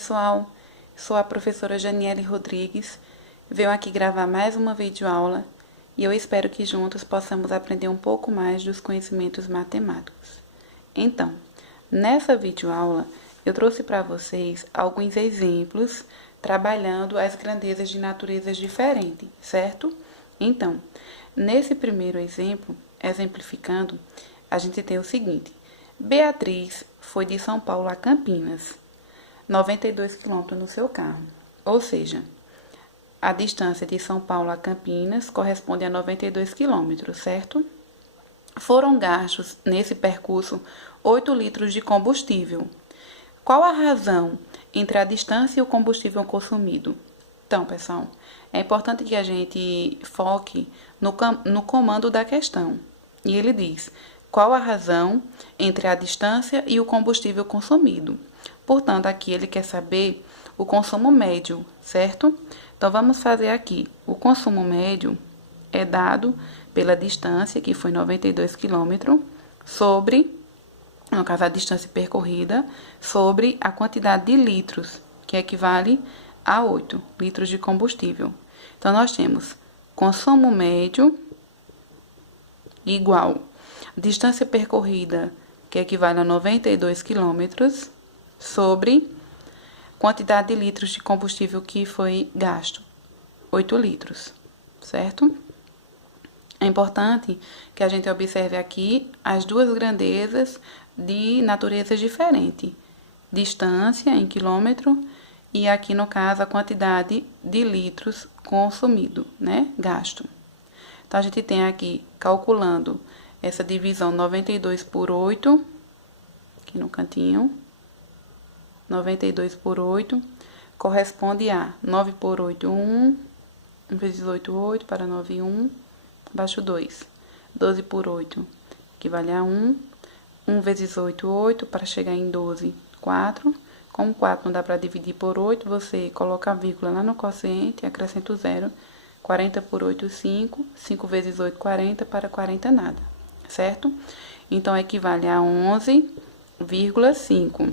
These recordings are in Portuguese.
Pessoal, sou a professora Janiele Rodrigues, venho aqui gravar mais uma videoaula e eu espero que juntos possamos aprender um pouco mais dos conhecimentos matemáticos. Então, nessa videoaula eu trouxe para vocês alguns exemplos trabalhando as grandezas de naturezas diferentes, certo? Então, nesse primeiro exemplo, exemplificando, a gente tem o seguinte: Beatriz foi de São Paulo a Campinas, 92 km no seu carro. Ou seja, a distância de São Paulo a Campinas corresponde a 92 km, certo? Foram gastos nesse percurso 8 litros de combustível. Qual a razão entre a distância e o combustível consumido? Então, pessoal, é importante que a gente foque no comando da questão. E ele diz: qual a razão entre a distância e o combustível consumido? Portanto, aqui ele quer saber o consumo médio, certo? Então, vamos fazer aqui. O consumo médio é dado pela distância, que foi 92 km, sobre, no caso, a distância percorrida, sobre a quantidade de litros, que equivale a 8 litros de combustível. Então, nós temos consumo médio igual distância percorrida, que equivale a 92 km, sobre quantidade de litros de combustível que foi gasto, 8 litros, certo? É importante que a gente observe aqui as duas grandezas de naturezas diferentes, distância em quilômetro e aqui no caso a quantidade de litros consumido, né, gasto. Então a gente tem aqui, calculando essa divisão 92 por 8, aqui no cantinho, 92 por 8, corresponde a 9 por 8, 1, 1 vezes 8, 8, para 9, 1, abaixo 2. 12 por 8, equivale a 1, 1 vezes 8, 8, para chegar em 12, 4. Como 4 não dá para dividir por 8, você coloca a vírgula lá no quociente e acrescenta o 0. 40 por 8, 5. 5 vezes 8, 40, para 40 nada, certo? Então, equivale a 11,5.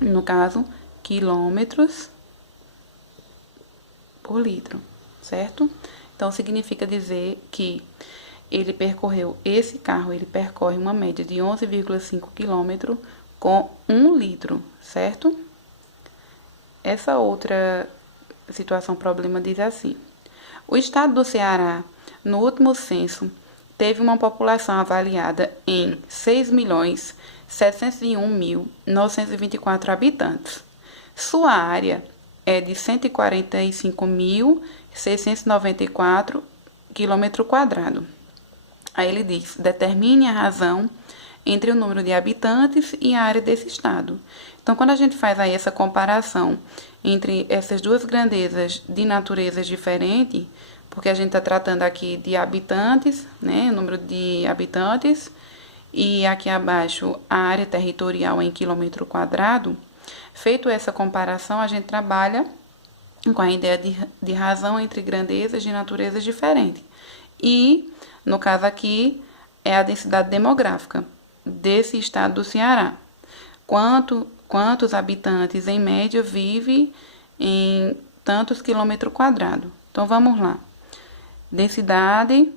No caso, quilômetros por litro, certo? Então, significa dizer que ele percorreu, esse carro, ele percorre uma média de 11,5 km com 1 litro, certo? Essa outra situação, problema, diz assim: o estado do Ceará, no último censo, teve uma população avaliada em 6.701.924 habitantes. Sua área é de 145.694 km². Aí ele diz: determine a razão entre o número de habitantes e a área desse estado. Então, quando a gente faz aí essa comparação entre essas duas grandezas de naturezas diferentes, porque a gente está tratando aqui de habitantes, né, o número de habitantes, e aqui abaixo a área territorial em quilômetro quadrado, feito essa comparação, a gente trabalha com a ideia de razão entre grandezas de naturezas diferentes. E, no caso aqui, é a densidade demográfica desse estado do Ceará. Quantos habitantes, em média, vivem em tantos quilômetros quadrados? Então, vamos lá. Densidade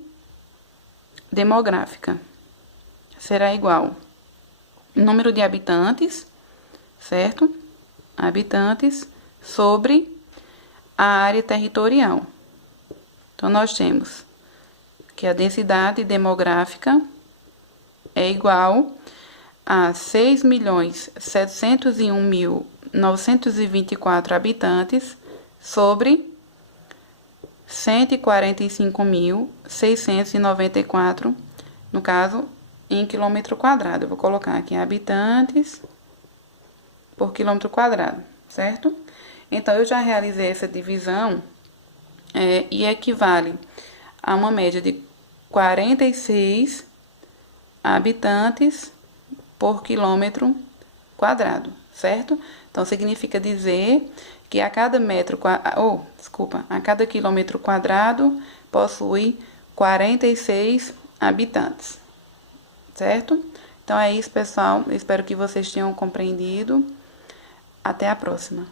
demográfica será igual número de habitantes, certo? Habitantes sobre a área territorial. Então, nós temos que a densidade demográfica é igual a 6.701.924 habitantes sobre 145.694, no caso, em quilômetro quadrado. Eu vou colocar aqui habitantes por quilômetro quadrado, certo? Então, eu já realizei essa divisão e equivale a uma média de 46 habitantes por quilômetro quadrado, certo? Então, significa dizer que a cada a cada quilômetro quadrado possui 46 habitantes, certo? Então, é isso, pessoal. Eu espero que vocês tenham compreendido. Até a próxima!